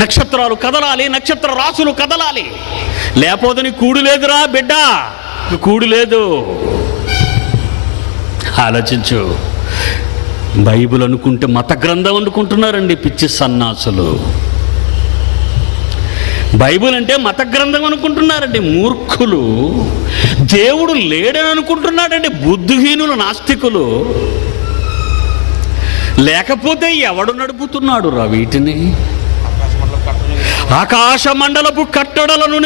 నక్షత్రాలు కదలాలి, నక్షత్ర రాసులు కదలాలి. లేకపోతే నీ కూడు లేదురా బిడ్డ, కూడు లేదు. ఆలోచించు. బైబిల్ అనుకుంటే మత గ్రంథం అనుకుంటున్నారండి పిచ్చి సన్నాసులు. బైబిల్ అంటే మత గ్రంథం అనుకుంటున్నారండి మూర్ఖులు. దేవుడు లేడని అనుకుంటున్నాడండి బుద్ధిహీనులు, నాస్తికులు. లేకపోతే ఎవడు నడుపుతున్నాడు రా వీటిని? ఆకాశ మండలపు కట్టడలను,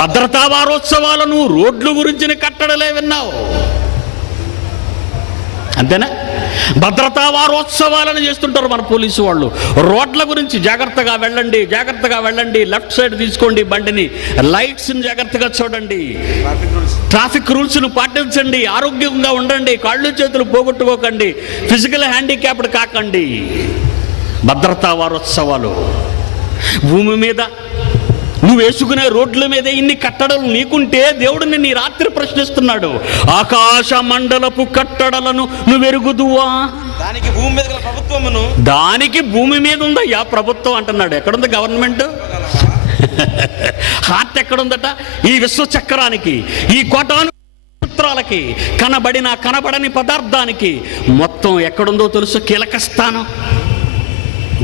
భద్రతా వారోత్సవాలను, రోడ్ల గురించిన కట్టడలే విన్నావు, అంతేనా? భద్రతా వారోత్సవాలను చేస్తుంటారు మన పోలీసు వాళ్ళు. రోడ్ల గురించి జాగ్రత్తగా వెళ్ళండి, జాగ్రత్తగా వెళ్ళండి, లెఫ్ట్ సైడ్ తీసుకోండి బండిని, లైట్స్ని జాగ్రత్తగా చూడండి, ట్రాఫిక్ రూల్స్ను పాటించండి, ఆరోగ్యంగా ఉండండి, కాళ్ళు చేతులు పోగొట్టుకోకండి, ఫిజికల్ హ్యాండిక్యాప్డ్ కాకండి. భద్రతా వారోత్సవాలు. భూమి మీద నువ్వు వేసుకునే రోడ్ల మీద ఇన్ని కట్టడలు నీకుంటే దేవుడిని నీ రాత్రి ప్రశ్నిస్తున్నాడు. ఆకాశ మండలపు కట్టడలను నువ్వు ఎరుగుదువా? దానికి భూమి మీద గల ప్రభుత్వమును, దానికి భూమి మీద ఉందయ్యా ప్రభుత్వం అంటున్నాడు. ఎక్కడుంది గవర్నమెంట్? హార్ట్ ఎక్కడుందట? ఈ విశ్వ చక్రానికి, ఈ కోటాను చిత్రాలకి, కనబడిన కనబడని పదార్థానికి మొత్తం ఎక్కడుందో తెలుసు? కీలక స్థానం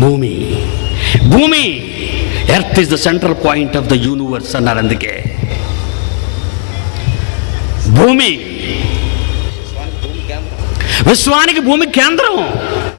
భూమి. భూమి, earth is the central point of the universe అన్నారు. అందుకే భూమి, విశ్వానికి భూమి కేంద్రం.